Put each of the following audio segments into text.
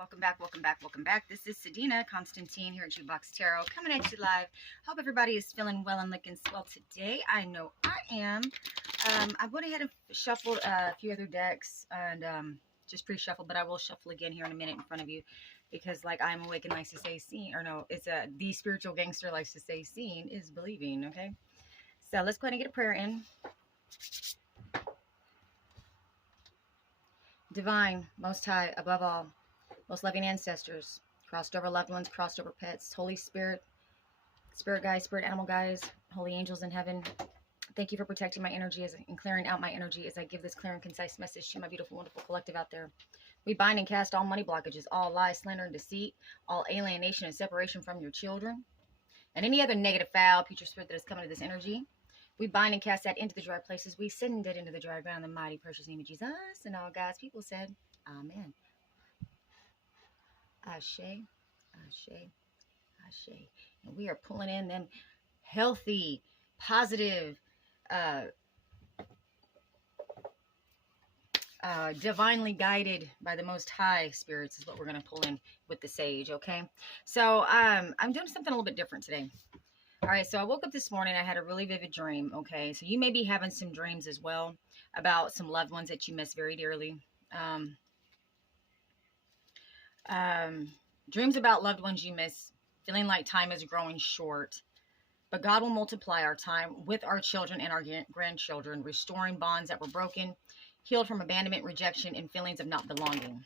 Welcome back, welcome back, welcome back. This is Sadina Constantine here at Jukebox Tarot, coming at you live. Hope everybody is feeling well and looking swell today. I know I am. I went ahead and shuffled a few other decks and just pre-shuffled, but I will shuffle again here in a minute in front of you because, like I'm Awakened likes to say, seeing, or no, it's the spiritual gangster likes to say, seeing is believing, okay? So let's go ahead and get a prayer in. Divine, Most High, above all, most loving ancestors, crossed over loved ones, crossed over pets, Holy Spirit, spirit guides, spirit animal guides, holy angels in heaven, thank you for protecting my energy and clearing out my energy as I give this clear and concise message to my beautiful, wonderful collective out there. We bind and cast all money blockages, all lies, slander, and deceit, all alienation and separation from your children, and any other negative, foul, future spirit that is coming to this energy. We bind and cast that into the dry places. We send it into the dry ground in the mighty, precious name of Jesus. And all God's people said, Amen. Ashe, Ashe, Ashe. And we are pulling in them healthy, positive, divinely guided by the Most High spirits is what we're going to pull in with the sage, okay? So I'm doing something a little bit different today. All right, so I woke up this morning. I had a really vivid dream, okay? So you may be having some dreams as well about some loved ones that you miss very dearly. Dreams about loved ones you miss, feeling like time is growing short. But God will multiply our time with our children and our grandchildren, restoring bonds that were broken, healed from abandonment, rejection, and feelings of not belonging.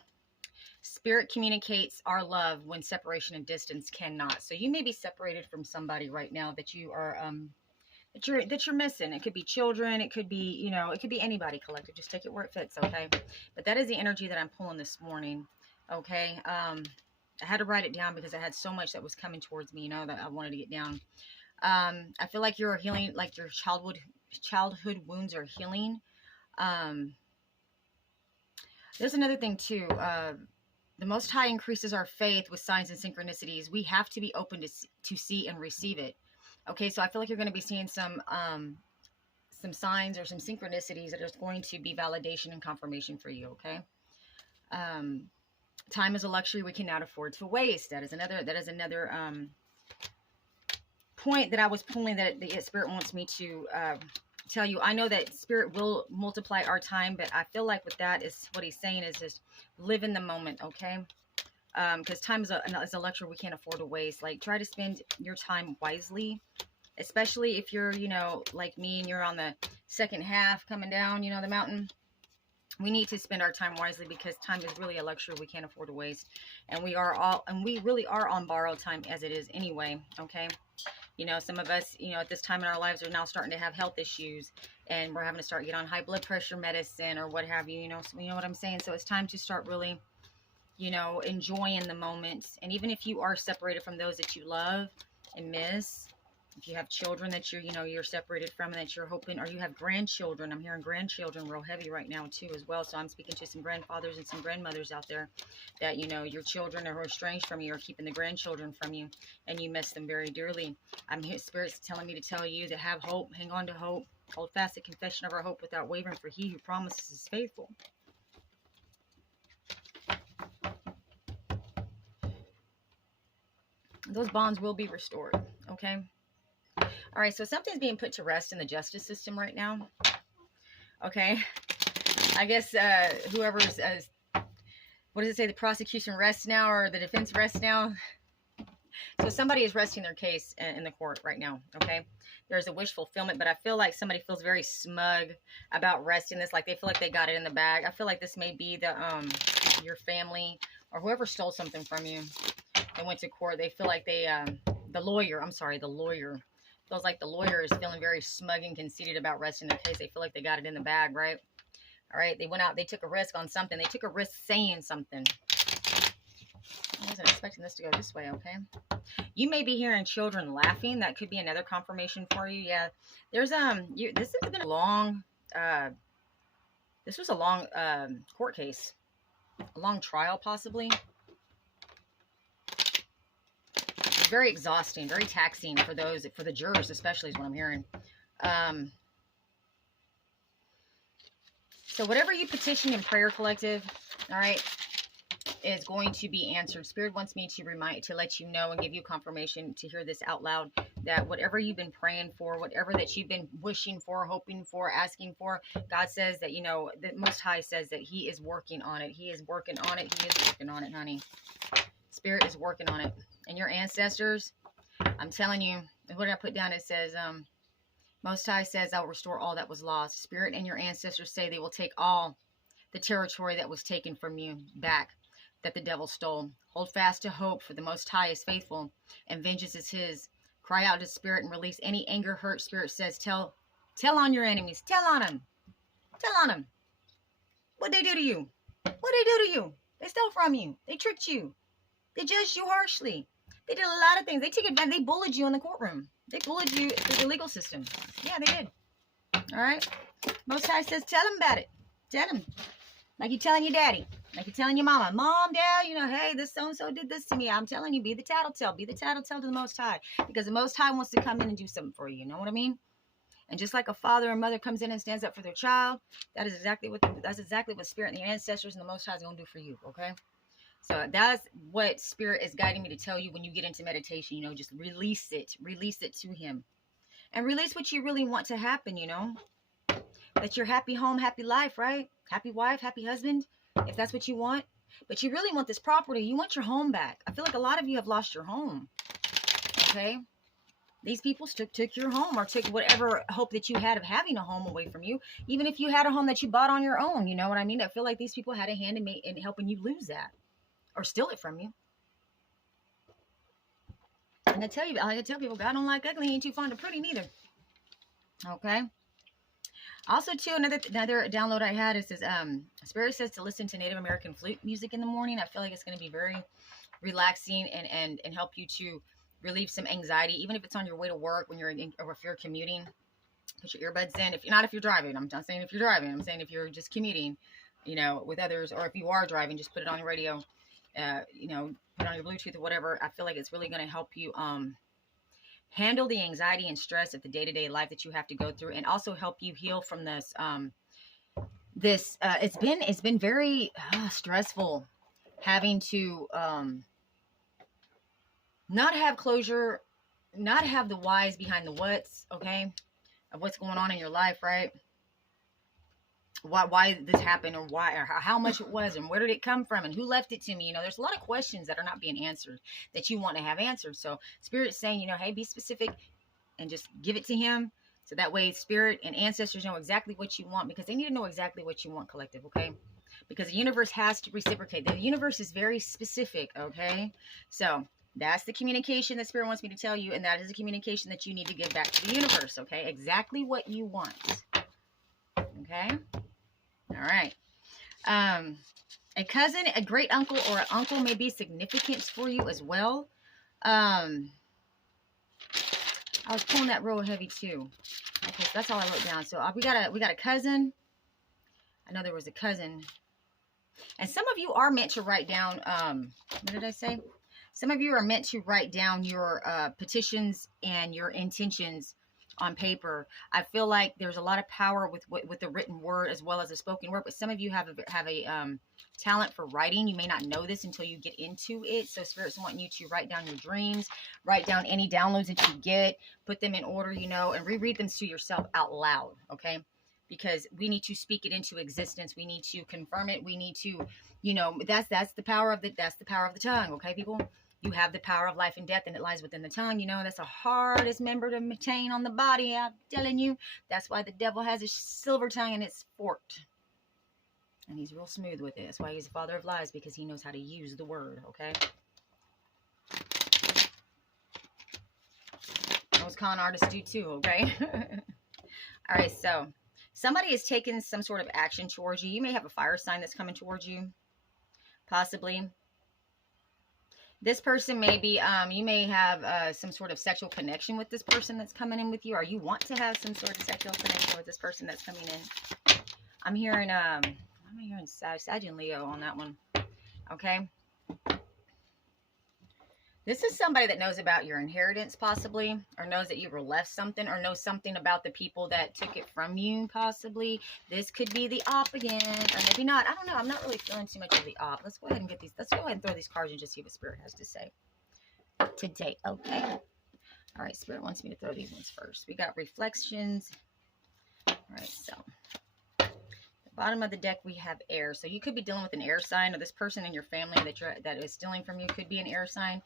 Spirit communicates our love when separation and distance cannot. So you may be separated from somebody right now that you are that you're missing. It could be children, it could be, you know, it could be anybody, collective. Just take it where it fits, okay? But that is the energy that I'm pulling this morning, okay? I had to write it down because I had so much that was coming towards me, you know, that I wanted to get down. I feel like you're healing, like your childhood wounds are healing. There's another thing too. The Most High increases our faith with signs and synchronicities. We have to be open to see and receive it. Okay, so I feel like you're going to be seeing some signs or some synchronicities that are going to be validation and confirmation for you. Okay. Time is a luxury we cannot afford to waste. That is another point that I was pulling, that the Spirit wants me to tell you. I know that Spirit will multiply our time, but I feel like with that is what he's saying is just live in the moment, okay? Because time is a luxury we can't afford to waste. Like, try to spend your time wisely, especially if you're, you know, like me and you're on the second half coming down, you know, the mountain. We need to spend our time wisely because time is really a luxury we can't afford to waste. And we really are on borrowed time as it is anyway, okay? You know, some of us, you know, at this time in our lives are now starting to have health issues and we're having to start get on high blood pressure medicine or what have you, you know, so you know what I'm saying? So it's time to start really, you know, enjoying the moment. And even if you are separated from those that you love and miss, if you have children that you're separated from and that you're hoping, or you have grandchildren, I'm hearing grandchildren real heavy right now too as well. So I'm speaking to some grandfathers and some grandmothers out there that, you know, your children are estranged from you or keeping the grandchildren from you and you miss them very dearly. I'm here, Spirit's telling me to tell you to have hope, hang on to hope, hold fast the confession of our hope without wavering, for he who promises is faithful. Those bonds will be restored, okay? All right, so something's being put to rest in the justice system right now. Okay, I guess whoever's, what does it say? The prosecution rests now, or the defense rests now? So somebody is resting their case in the court right now, okay? There's a wish fulfillment, but I feel like somebody feels very smug about resting this, like they feel like they got it in the bag. I feel like this may be the your family or whoever stole something from you and went to court. They feel like they, the lawyer feels like the lawyer is feeling very smug and conceited about resting their case. They feel like they got it in the bag, right? All right, they went out, they took a risk on something. They took a risk saying something. I wasn't expecting this to go this way, okay? You may be hearing children laughing. That could be another confirmation for you. Yeah, there's this has been a long, this was a long court case, a long trial possibly. Very exhausting, very taxing for the jurors, especially, is what I'm hearing. So whatever you petition in prayer, collective, all right, is going to be answered. Spirit wants me to let you know and give you confirmation to hear this out loud, that whatever you've been praying for, whatever that you've been wishing for, hoping for, asking for, God says that, the Most High says that he is working on it. He is working on it. He is working on it, honey. Spirit is working on it. And your ancestors, I'm telling you, what did I put down? It says, Most High says, I'll restore all that was lost. Spirit and your ancestors say they will take all the territory that was taken from you back, that the devil stole. Hold fast to hope, for the Most High is faithful, and vengeance is his. Cry out to Spirit and release any anger, hurt. Spirit says, tell on your enemies. Tell on them. Tell on them. What'd they do to you? What'd they do to you? They stole from you. They tricked you. They judged you harshly. They did a lot of things. They took advantage. They bullied you in the courtroom. They bullied you through the legal system. Yeah, they did. All right? Most High says, tell them about it. Tell them. Like you're telling your daddy. Like you're telling your mama. Mom, Dad, hey, this so-and-so did this to me. I'm telling you, be the tattletale. Be the tattletale to the Most High. Because the Most High wants to come in and do something for you. You know what I mean? And just like a father and mother comes in and stands up for their child, that's exactly what Spirit and the ancestors and the Most High is going to do for you, okay? So that's what Spirit is guiding me to tell you when you get into meditation, just release it. Release it to him. And release what you really want to happen, That your happy home, happy life, right? Happy wife, happy husband, if that's what you want. But you really want this property. You want your home back. I feel like a lot of you have lost your home, okay? These people took your home, or took whatever hope that you had of having a home away from you. Even if you had a home that you bought on your own, you know what I mean? I feel like these people had a hand in helping you lose that, or steal it from you. And I tell people, God don't like ugly. He ain't too fond of pretty neither. Okay. Also, too, another download I had, it says, Spirit says to listen to Native American flute music in the morning. I feel like it's going to be very relaxing and help you to relieve some anxiety, even if it's on your way to work, or if you're commuting. Put your earbuds in. If you're driving. I'm not saying if you're driving. I'm saying if you're just commuting, with others, or if you are driving, just put it on your radio. Put it on your Bluetooth or whatever. I feel like it's really going to help you handle the anxiety and stress of the day-to-day life that you have to go through, and also help you heal from this. It's been very stressful having to not have closure, not have the whys behind the whats, okay, of what's going on in your life, right? Why this happened, or why, or how much it was, and where did it come from, and who left it to me. There's a lot of questions that are not being answered that you want to have answered. So Spirit's saying, hey, be specific and just give it to him. So that way Spirit and ancestors know exactly what you want, because they need to know exactly what you want, collective, okay? Because the universe has to reciprocate. The universe is very specific, okay? So that's the communication that Spirit wants me to tell you, and that is the communication that you need to give back to the universe, okay? Exactly what you want, okay? All right. A cousin, a great uncle, or an uncle may be significant for you as well. I was pulling that real heavy too. Okay, so that's all I wrote down. So we got a cousin. I know there was a cousin. And some of you are meant to write down, what did I say? Some of you are meant to write down your petitions and your intentions on paper. I feel like there's a lot of power with the written word as well as the spoken word, but some of you have a talent for writing. You may not know this until you get into it. So Spirit's wanting you to write down your dreams, write down any downloads that you get, put them in order, and reread them to yourself out loud, okay? Because we need to speak it into existence. We need to confirm it. We need to, that's the power of the tongue, okay, people? You have the power of life and death, and it lies within the tongue. That's the hardest member to maintain on the body. I'm telling you. That's why the devil has a silver tongue, and it's forked. And he's real smooth with it. That's why he's the father of lies, because he knows how to use the word, okay? Those con artists do too, okay? All right, so somebody is taking some sort of action towards you. You may have a fire sign that's coming towards you, possibly. This person may be, you may have some sort of sexual connection with this person that's coming in with you, or you want to have some sort of sexual connection with this person that's coming in. I'm hearing Sag and Leo on that one. Okay. This is somebody that knows about your inheritance, possibly, or knows that you were left something, or knows something about the people that took it from you, possibly. This could be the op again, or maybe not. I don't know. I'm not really feeling too much of the op. Let's go ahead and get these. Let's go ahead and throw these cards and just see what Spirit has to say today. Okay. All right. Spirit wants me to throw these ones first. We got reflections. All right. So, bottom of the deck, we have air. So you could be dealing with an air sign, or this person in your family that is stealing from you could be an air sign.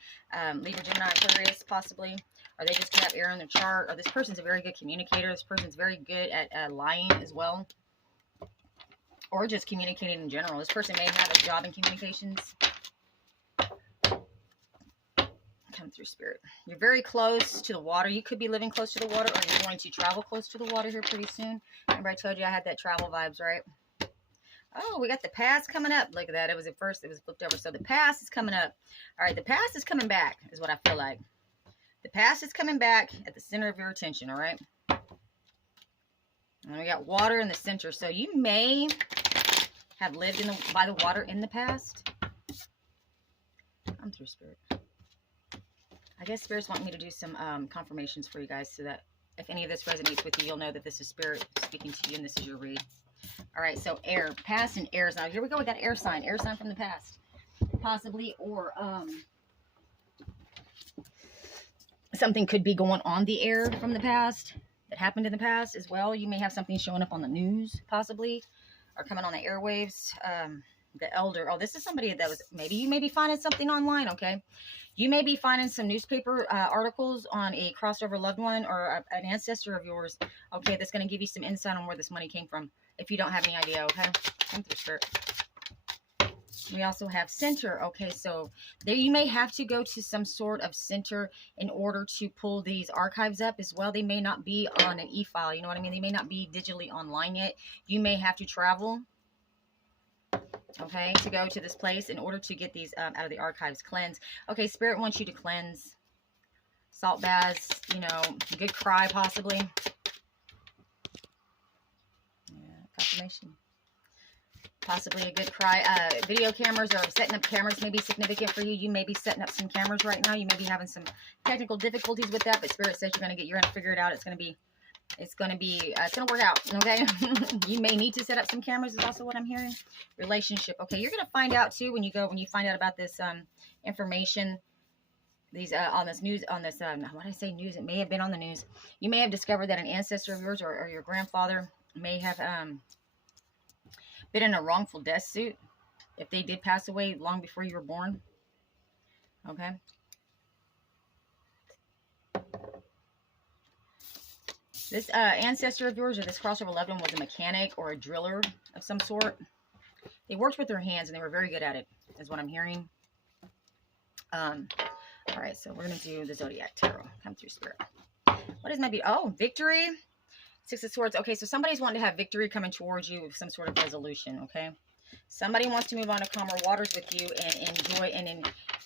Libra, Gemini, Aquarius, possibly. Or they just have air in their chart. Or this person's a very good communicator. This person's very good at lying as well. Or just communicating in general. This person may have a job in communications. Come through, Spirit. You're very close to the water. You could be living close to the water, or you're going to travel close to the water here pretty soon. Remember I told you I had that travel vibes, right? Oh, we got the past coming up. Look at that. It was at first, it was flipped over. So the past is coming up. All right, the past is coming back is what I feel like. The past is coming back at the center of your attention, all right? And we got water in the center. So you may have lived by the water in the past. Come through, Spirit. I guess Spirit's wanting me to do some confirmations for you guys, so that if any of this resonates with you, you'll know that this is Spirit speaking to you and this is your read. All right, so air, past and air. Now, here we go with that air sign from the past, possibly, or something could be going on the air from the past that happened in the past as well. You may have something showing up on the news, possibly, or coming on the airwaves. The elder. Oh, this is somebody that was, maybe you may be finding something online, okay? You may be finding some newspaper articles on a crossover loved one or an ancestor of yours, okay, that's going to give you some insight on where this money came from, if you don't have any idea, okay? Come through, Spirit. We also have center, okay? So there you may have to go to some sort of center in order to pull these archives up as well. They may not be on an e-file, you know what I mean? They may not be digitally online yet. You may have to travel, okay, to go to this place in order to get these out of the archives. Cleanse. Okay, Spirit wants you to cleanse. Salt baths, you know, good cry, possibly. Yeah, confirmation. Possibly a good cry. Video cameras, or setting up cameras may be significant for you. You may be setting up some cameras right now. You may be having some technical difficulties with that, but Spirit says you're going to figure it out. It's going to work out, okay? You may need to set up some cameras is also what I'm hearing. Relationship, okay? You're going to find out too when you find out about this information, these on this news, on this what did I say, news? It may have been on the news. You may have discovered that an ancestor of yours or your grandfather may have been in a wrongful death suit if they did pass away long before you were born, okay? This ancestor of yours or this crossover loved one was a mechanic or a driller of some sort. They worked with their hands and they were very good at it, is what I'm hearing. All right, so we're going to do the Zodiac Tarot. Come through, Spirit. What is maybe? Oh, victory. Six of Swords. Okay, so somebody's wanting to have victory coming towards you with some sort of resolution, okay? Somebody wants to move on to calmer waters with you and enjoy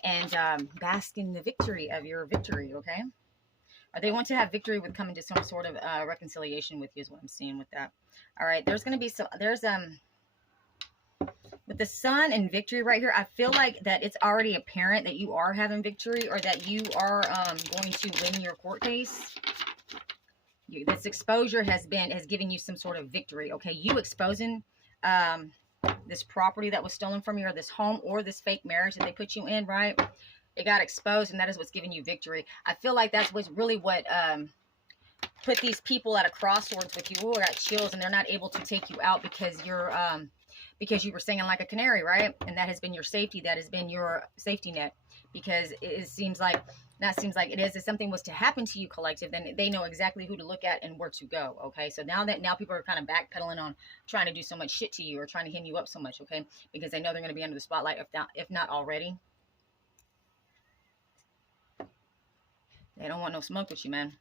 and bask in the victory of your victory, okay? Or they want to have victory with coming to some sort of reconciliation with you is what I'm seeing with that. All right, there's going to be some, with the Sun and victory right here, I feel like that it's already apparent that you are having victory, or that you are going to win your court case. This exposure has given you some sort of victory, okay? You exposing this property that was stolen from you, or this home, or this fake marriage that they put you in, right? It got exposed, and that is what's giving you victory. I feel like that's what's really what put these people at a crossroads with you. Oh, I got chills, and they're not able to take you out because you're because you were singing like a canary, right? And that has been your safety. That has been your safety net. Because it seems like, not seems like it is, if something was to happen to you, collective, then they know exactly who to look at and where to go, okay? So now people are kind of backpedaling on trying to do so much shit to you, or trying to hem you up so much, okay? Because they know they're going to be under the spotlight, if not already. They don't want no smoke with you, man.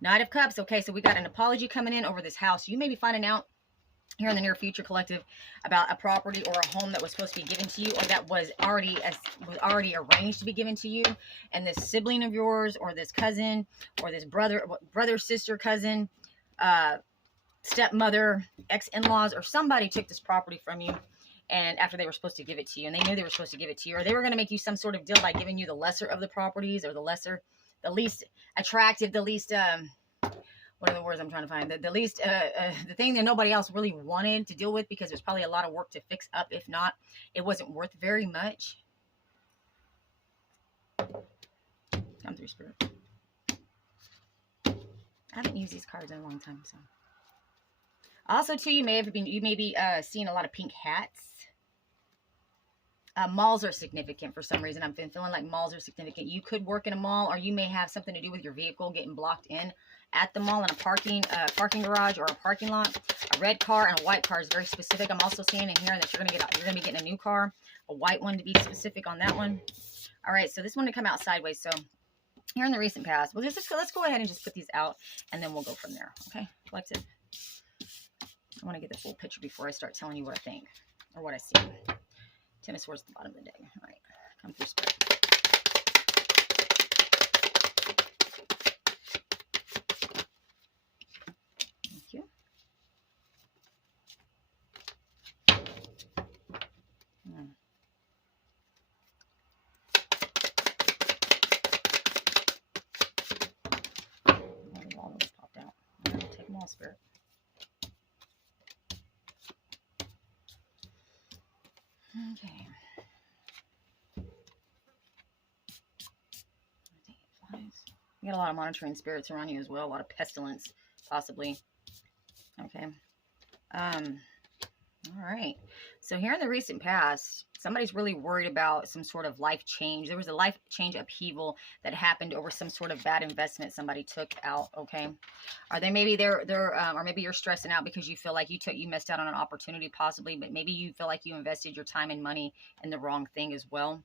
Knight of Cups. Okay, so we got an apology coming in over this house. You may be finding out here in the near future, collective, about a property or a home that was supposed to be given to you, or that was already arranged to be given to you, and this sibling of yours, or this cousin, or this brother, sister, cousin, stepmother, ex-in-laws, or somebody took this property from you, and after they were supposed to give it to you, and they knew they were supposed to give it to you, or they were going to make you some sort of deal by giving you the lesser of the properties, or the least attractive, the least, what are the words I'm trying to find? The least, the thing that nobody else really wanted to deal with, because there's probably a lot of work to fix up. If not, it wasn't worth very much. Come through, Spirit. I haven't used these cards in a long time, so. Also, too, you may be seeing a lot of pink hats. Malls are significant for some reason. I've been feeling like malls are significant. You could work in a mall, or you may have something to do with your vehicle getting blocked in at the mall in a parking garage or a parking lot. A red car and a white car is very specific. I'm also seeing and hearing that you're gonna be getting a new car, a white one to be specific on that one. All right, so this one to come out sideways. So here in the recent past, well, let's go ahead and just put these out, and then we'll go from there. Okay, collective. I want to get the full picture before I start telling you what I think or what I see. 10 of Swords at the bottom of the deck. All right, come through, Spirit. Thank you. All those popped out. I'm going to take them all, Spirit. Okay. You got a lot of monitoring spirits around you as well. A lot of pestilence, possibly. Okay. All right. So here in the recent past, somebody's really worried about some sort of life change. There was a life change upheaval that happened over some sort of bad investment somebody took out. Okay. Or they maybe or maybe you're stressing out because you feel like you missed out on an opportunity, possibly, but maybe you feel like you invested your time and money in the wrong thing as well.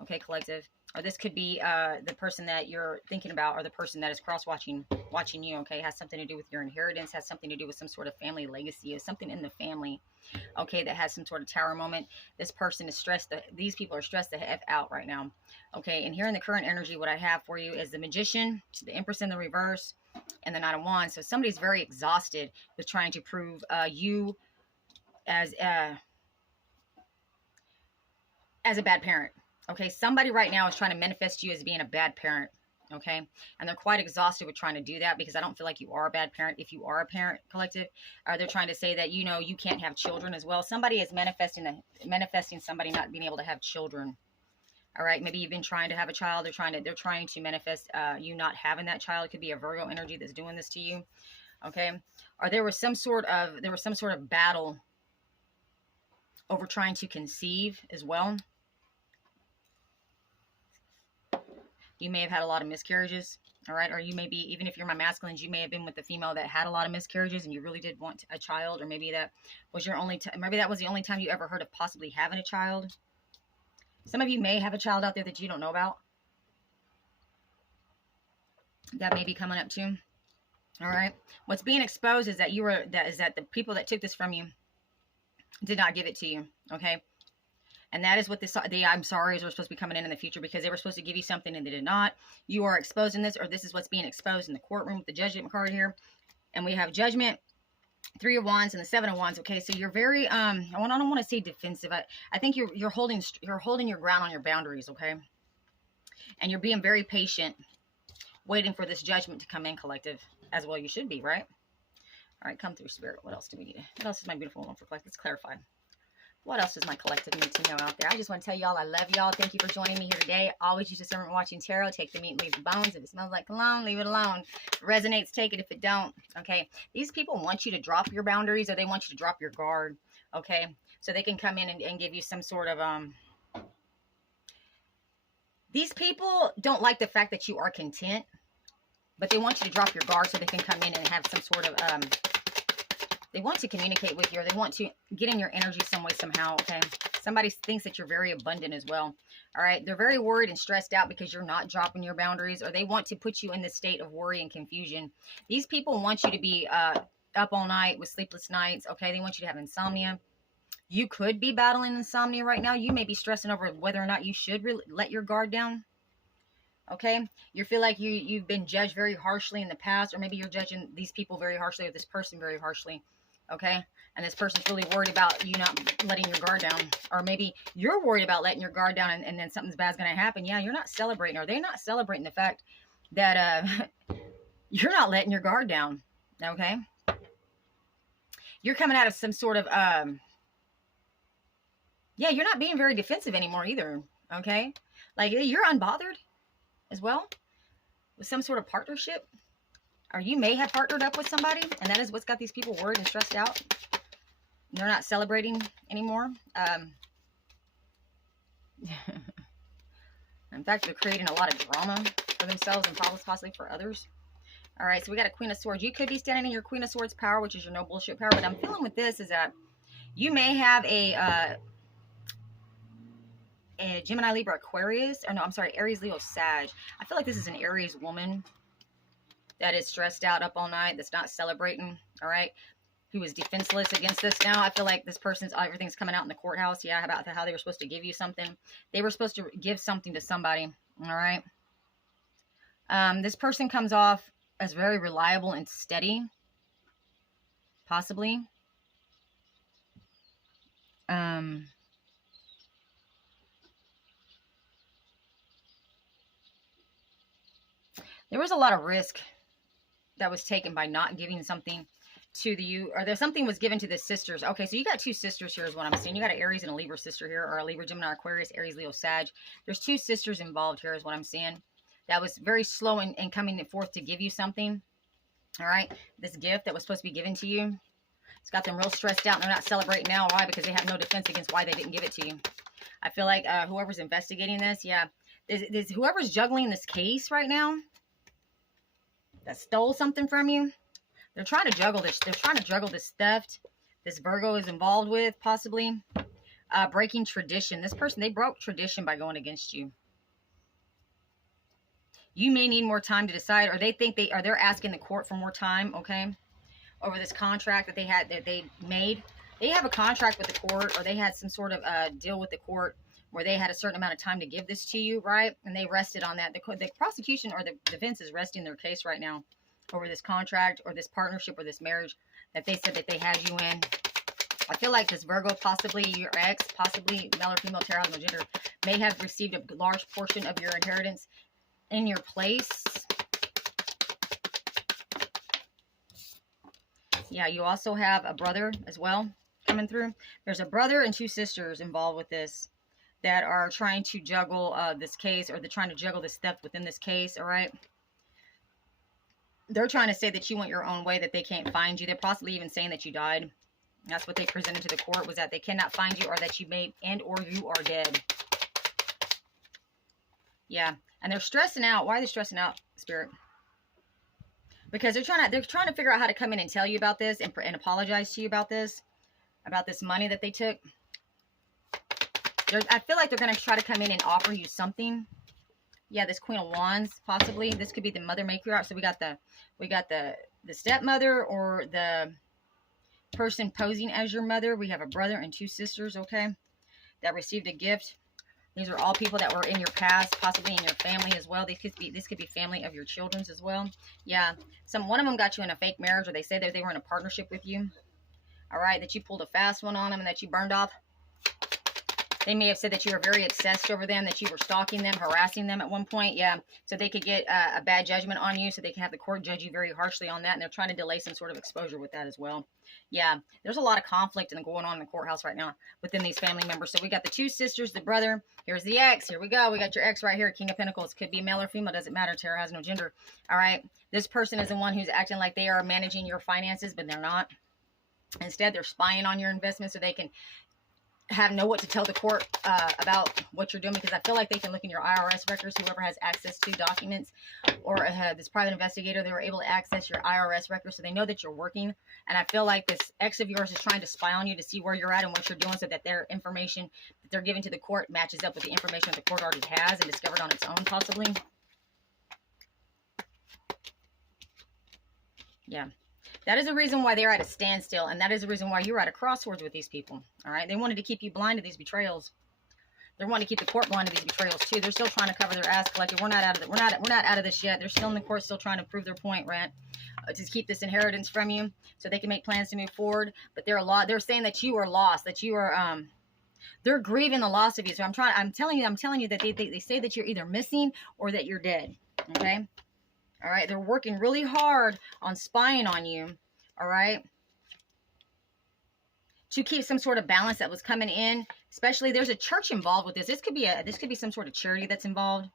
Okay, collective. Or this could be the person that you're thinking about, or the person that is watching you, okay? Has something to do with your inheritance, has something to do with some sort of family legacy, or something in the family, okay, that has some sort of tower moment. This person is stressed. These people are stressed the F out right now, okay? And here in the current energy, what I have for you is the Magician, the Empress in the reverse, and the Knight of Wands. So somebody's very exhausted with trying to prove you as a bad parent. Okay, somebody right now is trying to manifest you as being a bad parent, okay? And they're quite exhausted with trying to do that, because I don't feel like you are a bad parent if you are a parent, collective. Or they're trying to say that, you know, you can't have children as well. Somebody is manifesting somebody not being able to have children. All right, maybe you've been trying to have a child. They're trying to manifest you not having that child. It could be a Virgo energy that's doing this to you, okay? Or there was some sort of battle over trying to conceive as well. You may have had a lot of miscarriages, all right? Or you may be, even if you're my masculines, you may have been with the female that had a lot of miscarriages and you really did want a child, or maybe that was your only maybe that was the only time you ever heard of possibly having a child. Some of you may have a child out there that you don't know about. That may be coming up too. All right. What's being exposed is that that the people that took this from you did not give it to you, okay? And that is what the I'm sorry's are supposed to be coming in the future, because they were supposed to give you something and they did not. You are exposed in this, or this is what's being exposed in the courtroom with the Judgment card here. And we have Judgment, 3 of Wands, and the 7 of Wands. Okay, so you're very I don't want to say defensive. I think you're holding your ground on your boundaries, okay? And you're being very patient, waiting for this Judgment to come in, collective, as well you should be, right? All right, come through, Spirit. What else do we need? What else is my beautiful one for collective? Let's clarify. What else does my collective need to know out there? I just want to tell y'all I love y'all. Thank you for joining me here today. Always use discernment watching tarot. Take the meat and leave the bones. If it smells like cologne, leave it alone. If it resonates, take it. If it don't, okay? These people want you to drop your boundaries, or they want you to drop your guard, okay? So they can come in and give you some sort of... These people don't like the fact that you are content, but they want you to drop your guard so they can come in and have some sort of... They want to communicate with you, or they want to get in your energy some way, somehow, okay? Somebody thinks that you're very abundant as well, all right? They're very worried and stressed out because you're not dropping your boundaries, or they want to put you in this state of worry and confusion. These people want you to be up all night with sleepless nights, okay? They want you to have insomnia. You could be battling insomnia right now. You may be stressing over whether or not you should really let your guard down, okay? You feel like you've been judged very harshly in the past, or maybe you're judging these people very harshly, or this person very harshly. okay? And this person's really worried about you not letting your guard down. Or maybe you're worried about letting your guard down and then something's bad's going to happen. Yeah, you're not celebrating. Or they're not celebrating the fact that you're not letting your guard down, okay? You're coming out of some sort of, yeah, you're not being very defensive anymore either, okay? Like, you're unbothered as well with some sort of partnership. Or you may have partnered up with somebody, and that is what's got these people worried and stressed out. They're not celebrating anymore. In fact, they're creating a lot of drama for themselves and possibly for others. All right, so we got a Queen of Swords. You could be standing in your Queen of Swords power, which is your no bullshit power. But I'm feeling with this is that you may have a Gemini, Libra, Aquarius. Or no, I'm sorry, Aries, Leo, Sag. I feel like this is an Aries woman that is stressed out up all night, that's not celebrating, all right? Who is defenseless against this now. I feel like this person's, everything's coming out in the courthouse. Yeah, about how they were supposed to give you something. They were supposed to give something to somebody, all right? This person comes off as very reliable and steady, possibly. There was a lot of risk that was taken by not giving something to you, or there's something was given to the sisters. Okay, so you got two sisters here is what I'm seeing. You got an Aries and a Libra sister here, or a Libra, Gemini, Aquarius, Aries, Leo, Sag. There's two sisters involved here is what I'm seeing. That was very slow in coming forth to give you something. All right, this gift that was supposed to be given to you. It's got them real stressed out. And they're not celebrating now. Why? Because they have no defense against why they didn't give it to you. I feel like whoever's investigating this, yeah, there's whoever's juggling this case right now that stole something from you. They're trying to juggle this. They're trying to juggle this theft. This Virgo is involved with, possibly. Breaking tradition. This person, they broke tradition by going against you. You may need more time to decide, or they think they're asking the court for more time, okay? Over this contract that they made. They have a contract with the court, or they had some sort of deal with the court where they had a certain amount of time to give this to you, right? And they rested on that. The prosecution or the defense is resting their case right now over this contract or this partnership or this marriage that they said that they had you in. I feel like this Virgo, possibly your ex, possibly male or female, tarot, no gender, may have received a large portion of your inheritance in your place. Yeah, you also have a brother as well coming through. There's a brother and two sisters involved with this that are trying to juggle this case, or they're trying to juggle this theft within this case, all right? They're trying to say that you went your own way, that they can't find you. They're possibly even saying that you died. That's what they presented to the court, was that they cannot find you, or that you may, and or you are dead. Yeah, and they're stressing out. Why are they stressing out, Spirit? Because they're trying to figure out how to come in and tell you about this and apologize to you about this money that they took. I feel like they're going to try to come in and offer you something. Yeah, this Queen of Wands, possibly. This could be the mother matriarch. So we got the stepmother, or the person posing as your mother. We have a brother and two sisters, okay, that received a gift. These are all people that were in your past, possibly in your family as well. This could be family of your children's as well. Yeah, one of them got you in a fake marriage, or they say that they were in a partnership with you. All right, that you pulled a fast one on them and that you burned off. They may have said that you were very obsessed over them, that you were stalking them, harassing them at one point. Yeah, so they could get a bad judgment on you, so they can have the court judge you very harshly on that, and they're trying to delay some sort of exposure with that as well. Yeah, there's a lot of conflict going on in the courthouse right now within these family members. So we got the two sisters, the brother. Here's the ex. Here we go. We got your ex right here, King of Pentacles. Could be male or female. Doesn't matter. Tarot has no gender. All right. This person is the one who's acting like they are managing your finances, but they're not. Instead, they're spying on your investments so they can know what to tell the court about what you're doing, because I feel like they can look in your IRS records, whoever has access to documents, or this private investigator, they were able to access your IRS records, so they know that you're working. And I feel like this ex of yours is trying to spy on you to see where you're at and what you're doing, so that their information that they're giving to the court matches up with the information that the court already has and discovered on its own, possibly. Yeah. That is the reason why they're at a standstill, and that is the reason why you're at a crossroads with these people, all right? They wanted to keep you blind to these betrayals. They're wanting to keep the court going to these betrayals too. They're still trying to cover their ass, collective. We're not out of it. We're not out of this yet. They're still in the court, still trying to prove their point, right? To keep this inheritance from you, so they can make plans to move forward. But they're saying that you are lost, that you are they're grieving the loss of you. So I'm telling you that they say that you're either missing or that you're dead. Okay. All right. They're working really hard on spying on you. All right. To keep some sort of balance that was coming in. Especially there's a church involved with this. This could be some sort of charity that's involved.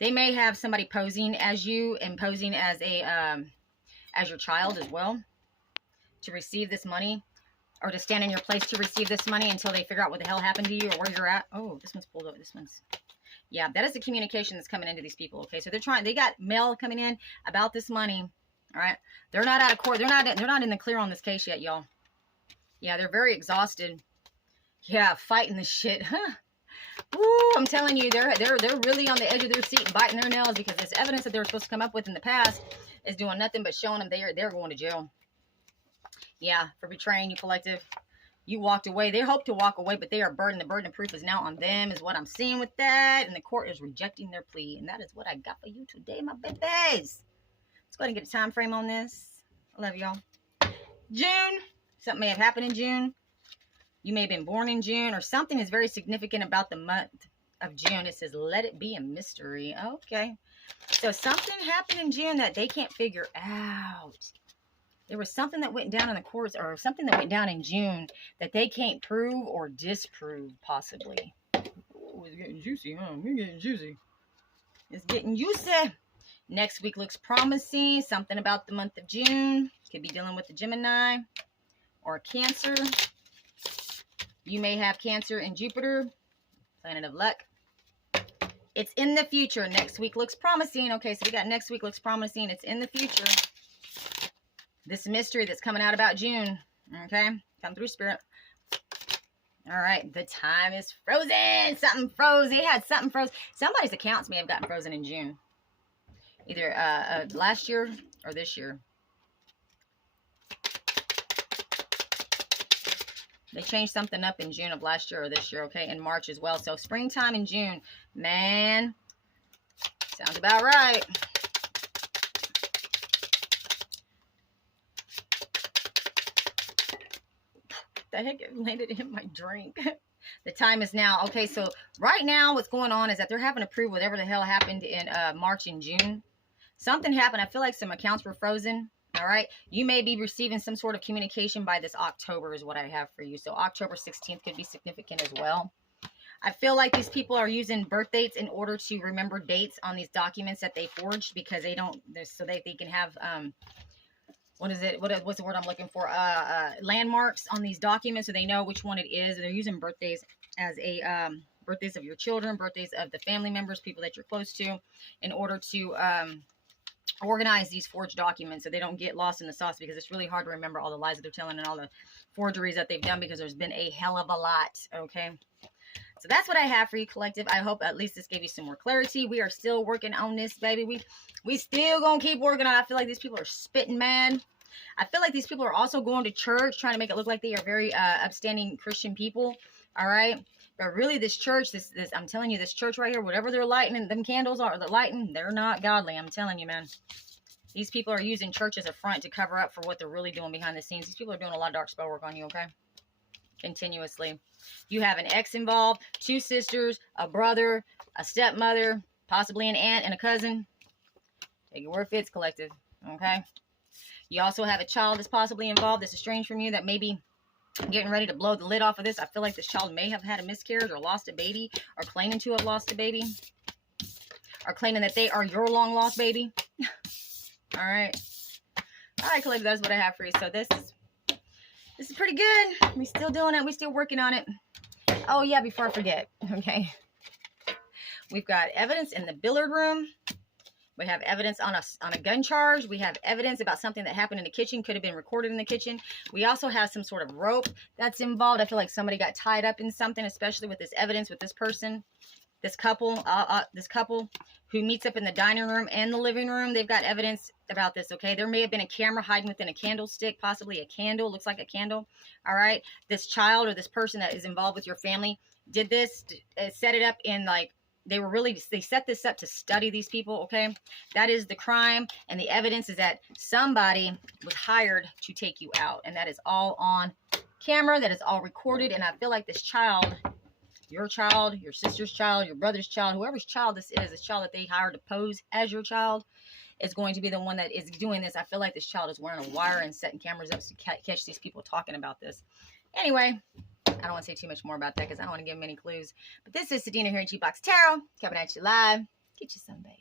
They may have somebody posing as you and posing as as your child as well to receive this money, or to stand in your place to receive this money until they figure out what the hell happened to you or where you're at. Oh, this one's pulled up. This one's, yeah, that is the communication that's coming into these people. Okay, so they got mail coming in about this money. All right, they're not out of court. They're not in the clear on this case yet, y'all. Yeah, they're very exhausted. Yeah, fighting this shit, huh? Woo, I'm telling you, they're really on the edge of their seat and biting their nails, because this evidence that they were supposed to come up with in the past is doing nothing but showing them they're going to jail. Yeah, for betraying you, collective. You walked away. They hope to walk away, but they are burdened. The burden of proof is now on them, is what I'm seeing with that. And the court is rejecting their plea. And that is what I got for you today, my babies. Let's go ahead and get a time frame on this. I love y'all. June. Something may have happened in June. You may have been born in June, or something is very significant about the month of June. It says, let it be a mystery. Okay. So something happened in June that they can't figure out. There was something that went down in the courts, or something that went down in June that they can't prove or disprove, possibly. Oh, it's getting juicy, huh? We're getting juicy. It's getting juicy. Next week looks promising. Something about the month of June. Could be dealing with the Gemini or Cancer. You may have Cancer in Jupiter, planet of luck. It's in the future. Next week looks promising. Okay, so we got next week looks promising. It's in the future. This mystery that's coming out about June. Okay, come through, Spirit. All right, the time is frozen. Something froze. They had something froze. Somebody's accounts may have gotten frozen in June. Either last year or this year. They changed something up in June of last year or this year, okay? In March as well. So springtime in June. Man, sounds about right. The heck, it landed in my drink. The time is now. Okay, so right now what's going on is that they're having to prove whatever the hell happened in March and June. Something happened. I feel like some accounts were frozen. All right. You may be receiving some sort of communication by this October is what I have for you. So October 16th could be significant as well. I feel like these people are using birth dates in order to remember dates on these documents that they forged, because they don't, so that they can have, what's the word I'm looking for? Landmarks on these documents, so they know which one it is. They're using birthdays as a, birthdays of your children, birthdays of the family members, people that you're close to, in order to, organize these forged documents so they don't get lost in the sauce, because it's really hard to remember all the lies that they're telling and all the forgeries that they've done, because there's been a hell of a lot. Okay, so that's what I have for you, collective. I hope at least this gave you some more clarity. We are still working on this, baby. We still gonna keep working on it. I feel like these people are spitting mad. I feel like these people are also going to church, trying to make it look like they are very upstanding Christian people. All right. But really, this church, this I'm telling you, this church right here, whatever they're lighting, them candles are the lighting, they're not godly. I'm telling you, man. These people are using church as a front to cover up for what they're really doing behind the scenes. These people are doing a lot of dark spell work on you, okay? Continuously. You have an ex involved, 2 sisters, a brother, a stepmother, possibly an aunt and a cousin. Take it where it fits, collective, okay? You also have a child that's possibly involved that's estranged from you, that maybe getting ready to blow the lid off of this. I feel like this child may have had a miscarriage or lost a baby, or claiming to have lost a baby, or claiming that they are your long lost baby. All right, collective, that's what I have for you. So this is pretty good. We still doing it. We still working on it. Oh yeah, before I forget, okay, we've got evidence in the billiard room. We have evidence on a gun charge. We have evidence about something that happened in the kitchen. Could have been recorded in the kitchen. We also have some sort of rope that's involved. I feel like somebody got tied up in something, especially with this evidence with this person, this couple who meets up in the dining room and the living room. They've got evidence about this, okay? There may have been a camera hiding within a candlestick, possibly a candle. Looks like a candle, all right? This child or this person that is involved with your family did this, set it up in like, they set this up to study these people, okay? That is the crime, and the evidence is that somebody was hired to take you out, and that is all on camera, that is all recorded, and I feel like this child, your sister's child, your brother's child, whoever's child this child that they hired to pose as your child, is going to be the one that is doing this. I feel like this child is wearing a wire and setting cameras up to catch these people talking about this. Anyway, I don't want to say too much more about that because I don't want to give them any clues. But this is Sadina here at G Box Tarot, coming at you live. Get you some, babe.